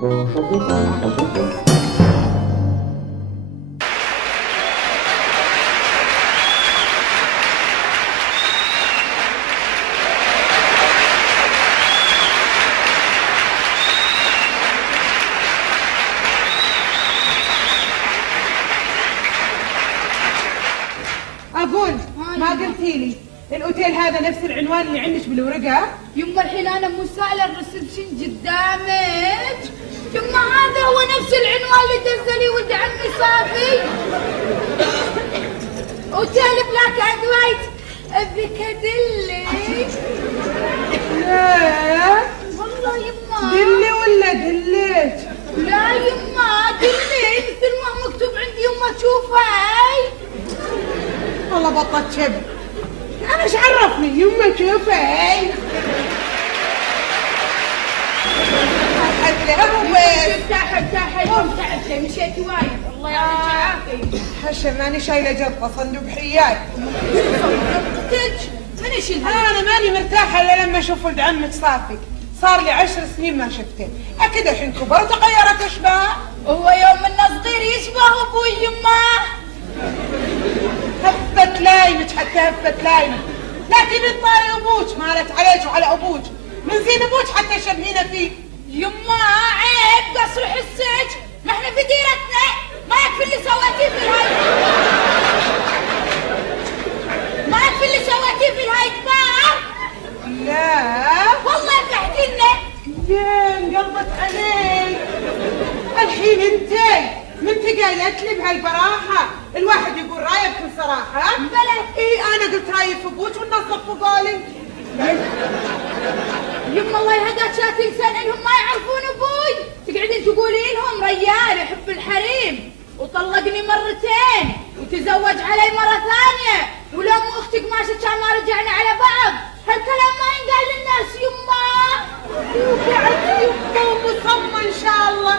أقول ما قلتي لي الأوتيل هذا نفس العنوان اللي عندك بالورقة؟ يما الحين أنا مو سائلة الريسبشن قدامك. يما هذا هو نفس العنوان اللي دزلي ولد عمي صافي. أوتيل بلاك أند وايت بيكاديلي. لا والله يما دلي ولا دليت؟ لا يما دلي مثل ما مكتوب عندي. يما تشوفي والله بطلت شب. أنا إيش عرفني يما شوفي. تعبتي مشيتي وايد. الله يعطيك العافية. حشر ماني شايلة جرطة صندوق حيات. من ايش الهدف؟ أنا ماني مرتاحة إلا لما أشوف ولد عمك صافي. صار لي 10 سنين ما شفته. أكيد الحين كبرت وغيرت أشباه. هو يوم إنه صغير يشبه أبوي يما. هفت لايمك حتى هفت لايمك. لا تبي تطاري أبوك مالت عليك وعلى أبوك. من زين أبوك حتى شبهينا فيه. يما عيب قصر حسك. ما احنا في ديرتنا. ما يكفي اللي سويتيه في الهاي. ما يكفي اللي سويتيه في الهاي كبار. لا والله فرحتينا. زين قلبت عليك. الحين انتي من قايلت لي بهالبراحة الواحد يقول رايه بكل صراحة. بلى اي انا قلت رايي في ابوك والناس صفوا قولي. يما الله يهداك لا تنسى انهم ما يعرفون ابوي. تقعدين تقولين لهم ريال يحب الحريم وطلقني مرتين وتزوج علي مرة ثانية ولو مو اختك ماشي كان ما رجعنا على بعض. هالكلام ما ينقال للناس يما. وقعدت يبقى مصمم ان شاء الله.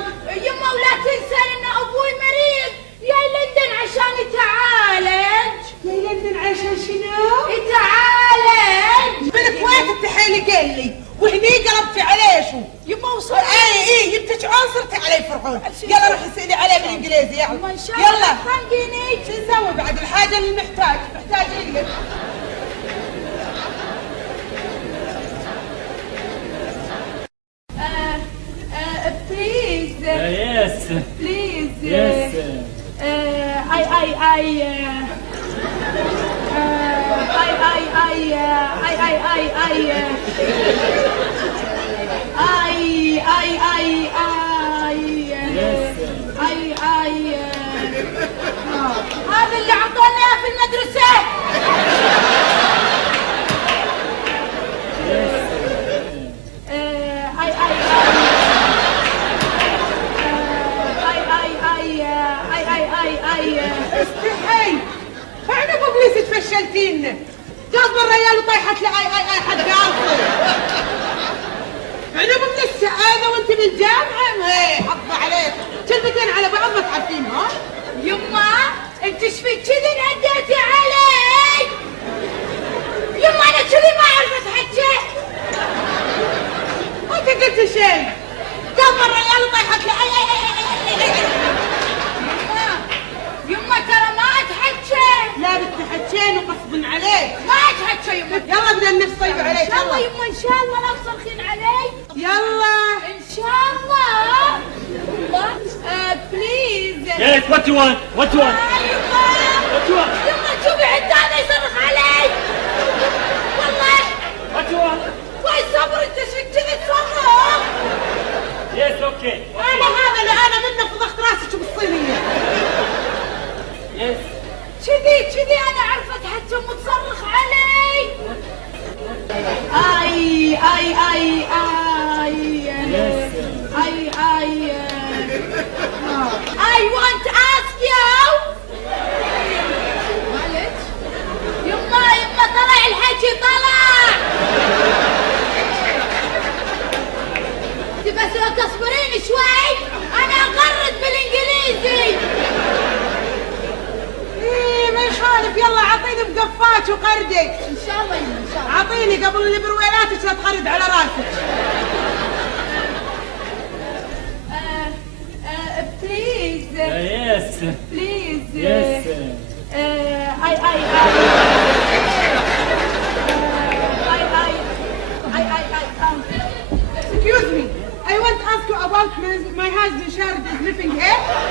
يما ولا تنسى ان ابوي مريض جاي لندن عشان يتعالج. جاي لندن عشان شنو؟ يتعالج. بالكويت التحيلي قال لي وهني قلبتي عليه شو؟ يما وصل. اي جبتك عنصرتي علي فرعون. يلا روحي اسالي عليه بالانجليزي يلا. ما ان شاء الله. يلا تفهميني. شو نسوي بعد الحاجه اللي محتاج لك. Please. Yes. Please. Yes. هذا اللي عطانا اياه في المدرسة. استحي فعلا بابليس تفشلتينا. قلب الريال وطيحت لي اي حد قالصي. انا من السعاده وانت بالجامعه. ايه حط عليك كلمتين على بعض ما تعرفينها. يما انت ايش فيك كذي نهديتي علي؟ يما انا كذي ما اعرف اتحكى. وانت قلت شيء. قلب الريال وطيحت لي اي. يما ترى ما اتحكى. لا بتحكين وغصب عليك. ما اتحكى يما. يلا بدنا النفس طيب عليك. ان شاء الله يما ان شاء الله لا تصرخين علي. يلا ان شاء الله. بليز. Yes, what you want? What you want? يما. What you want? يما شوفي حتى هذا يصرخ علي. والله. What you want? وين صبر انت ايش فيك كذي تصرخ؟ Yes, okay. انا هذا اللي انا منه فضحت راسك بالصينيه. Yes. كذي انا عرفت حتى متصرخ علي. اي I want to ask you. مالك؟ يما طلع الحكي طلع. بس لو تصبرين شوي انا اغرد بالانجليزي. ايه ما يخالف. يلا عطيني بقفاك وقردي. ان شاء الله يما ان شاء الله. عطيني قبل البرويلاتك لا تخرد على راسك. Please. Yes. Excuse me. I want to ask you about my husband Shard is living here.